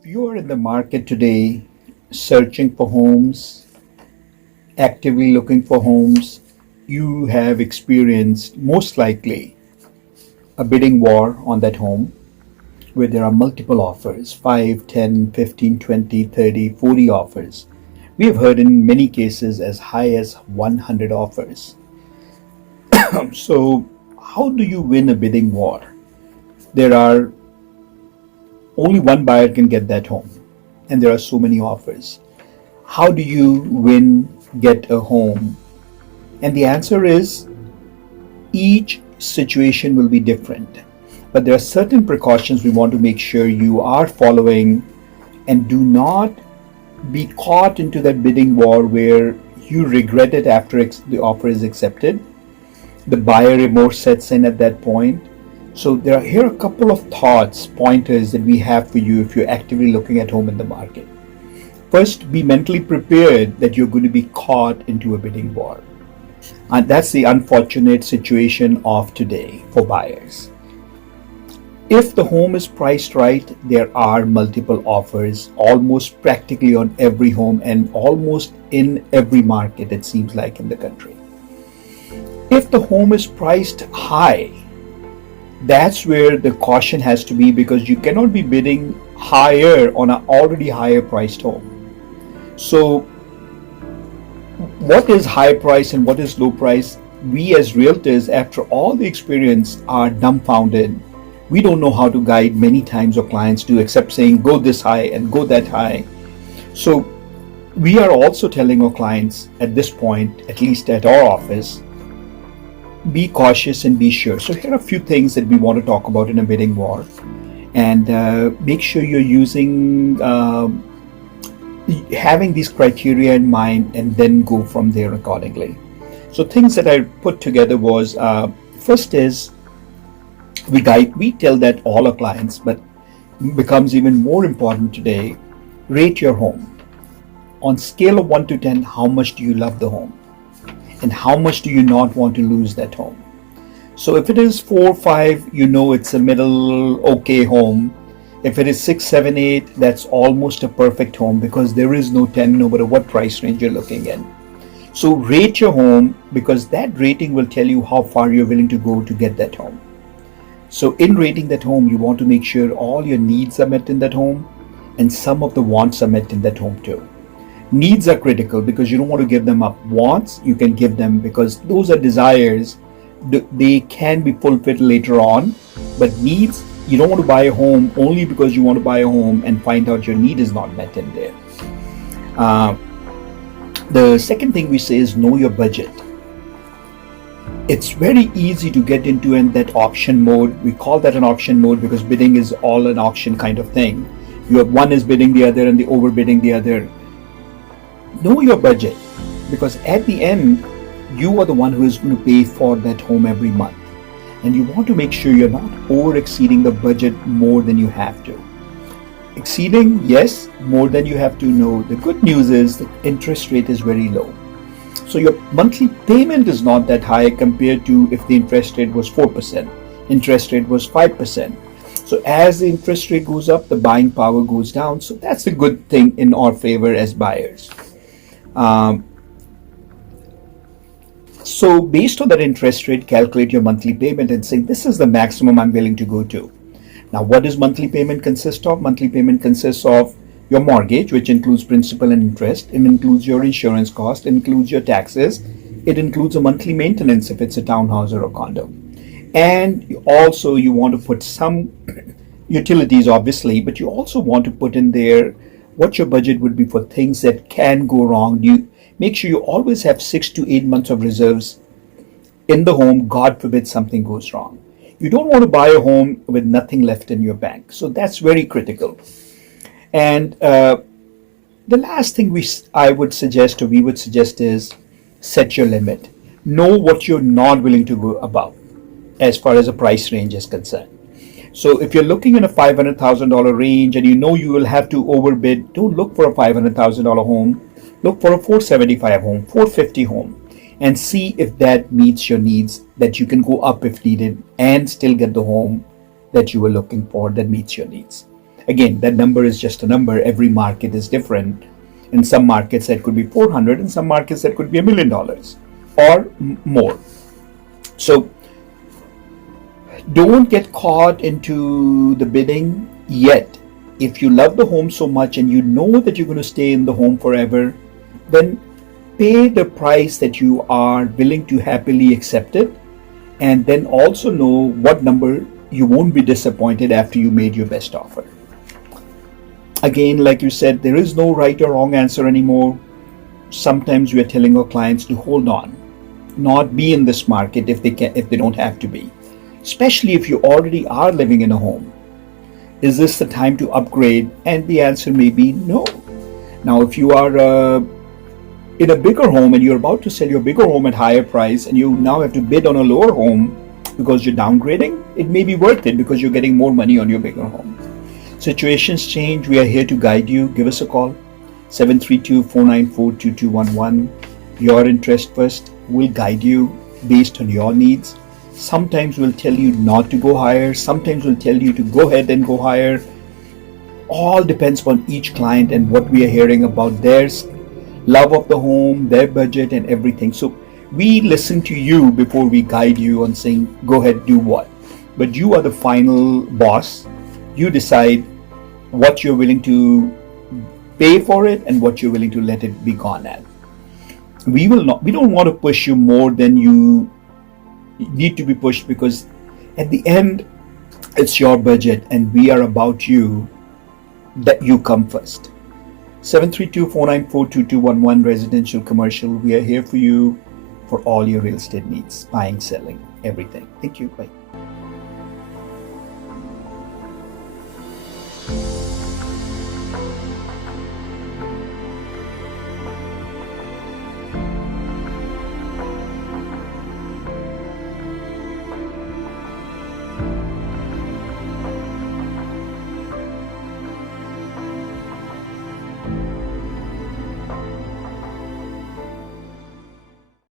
If you are in the market today searching for homes, actively looking for homes, you have experienced most likely a bidding war on that home where there are multiple offers 5, 10, 15, 20, 30, 40 offers. We have heard in many cases as high as 100 offers. So, how do you win a bidding war? There are only one buyer can get that home, and there are so many offers. How do you get a home? And the answer is each situation will be different. But there are certain precautions we want to make sure you are following and do not be caught into that bidding war where you regret it after the offer is accepted. The buyer remorse sets in at that point. So here are a couple of pointers that we have for you if you're actively looking at home in the market. First, be mentally prepared that you're going to be caught into a bidding war. And that's the unfortunate situation of today for buyers. If the home is priced right, there are multiple offers almost practically on every home and almost in every market, it seems like, in the country. If the home is priced high, that's where the caution has to be, because you cannot be bidding higher on an already higher priced home. So what is high price and what is low price? We as realtors, after all the experience, are dumbfounded. We don't know how to guide many times our clients do, except saying go this high and go that high. So we are also telling our clients at this point, at least at our office, be cautious and be sure. So here are a few things that we want to talk about in a bidding war, and make sure you're having these criteria in mind, and then go from there accordingly. So things that I put together was, first is we tell that all our clients, but becomes even more important today. Rate your home on scale of 1 to 10. How much do you love the home? And how much do you not want to lose that home? So if it is 4 or 5, it's a middle okay home. If it is 6, 7, 8, that's almost a perfect home, because there is no 10 no matter what price range you're looking in. So rate your home, because that rating will tell you how far you're willing to go to get that home. So in rating that home, you want to make sure all your needs are met in that home, and some of the wants are met in that home too. Needs are critical because you don't want to give them up. Wants, you can give them, because those are desires. They can be fulfilled later on. But needs, you don't want to buy a home only because you want to buy a home and find out your need is not met in there. The second thing we say is know your budget. It's very easy to get into that auction mode. We call that an auction mode because bidding is all an auction kind of thing. One is bidding the other and the overbidding the other. Know your budget, because at the end, you are the one who is going to pay for that home every month. And you want to make sure you're not over exceeding the budget more than you have to. Exceeding, yes, more than you have to. No, the good news is the interest rate is very low. So your monthly payment is not that high compared to if the interest rate was 4%, interest rate was 5%. So as the interest rate goes up, the buying power goes down. So that's a good thing in our favor as buyers. So based on that interest rate, calculate your monthly payment and say, this is the maximum I'm willing to go to. Now, what does monthly payment consist of? Monthly payment consists of your mortgage, which includes principal and interest. It includes your insurance cost, it includes your taxes. It includes a monthly maintenance if it's a townhouse or a condo. And you want to put some utilities, obviously, but you also want to put in there what your budget would be for things that can go wrong. You make sure you always have 6 to 8 months of reserves in the home. God forbid something goes wrong. You don't want to buy a home with nothing left in your bank. So that's very critical. And the last thing we would suggest is set your limit. Know what you're not willing to go above as far as a price range is concerned. So if you're looking in a $500,000 range and you will have to overbid, don't look for a $500,000 home. Look for a $475,000 home, $450,000 home, and see if that meets your needs, that you can go up if needed and still get the home that you were looking for that meets your needs. Again, that number is just a number. Every market is different. In some markets that could be 400, in some markets that could be $1 million or more. So don't get caught into the bidding yet. If you love the home so much and you know that you're going to stay in the home forever, then pay the price that you are willing to happily accept it, and then also know what number you won't be disappointed after you made your best offer. Again, like you said, there is no right or wrong answer anymore. Sometimes we are telling our clients to hold on, not be in this market if they don't have to be. Especially if you already are living in a home. Is this the time to upgrade? And the answer may be no. Now, if you are in a bigger home and you're about to sell your bigger home at higher price and you now have to bid on a lower home because you're downgrading, it may be worth it because you're getting more money on your bigger home. Situations change. We are here to guide you. Give us a call, 732-494-2211. Your interest first. We'll guide you based on your needs. Sometimes we'll tell you not to go higher. Sometimes we'll tell you to go ahead and go higher. All depends on each client and what we are hearing about their love of the home, their budget and everything. So we listen to you before we guide you on saying, go ahead, do what. But you are the final boss. You decide what you're willing to pay for it and what you're willing to let it be gone at. We don't want to push you more than you need to be pushed, because at the end, it's your budget and we are about you, that you come first. 732-494-2211, residential, commercial. We are here for you for all your real estate needs, buying, selling, everything. Thank you. Bye.